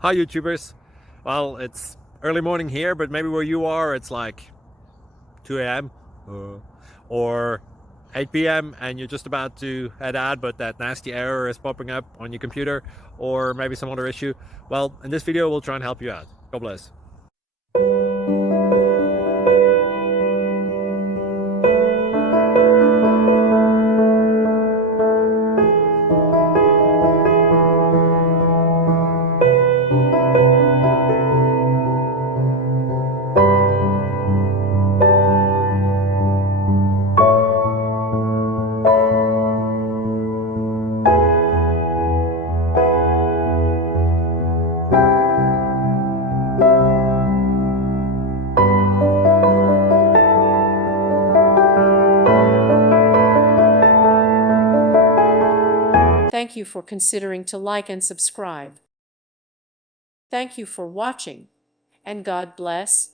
Hi YouTubers. Well, it's early morning here, but maybe where you are it's like 2 a.m. Or 8 p.m. and you're just about to head out, but that nasty error is popping up on your computer, or maybe some other issue. Well, in this video we'll try and help you out. God bless. Thank you for considering to like and subscribe. Thank you for watching, and God bless.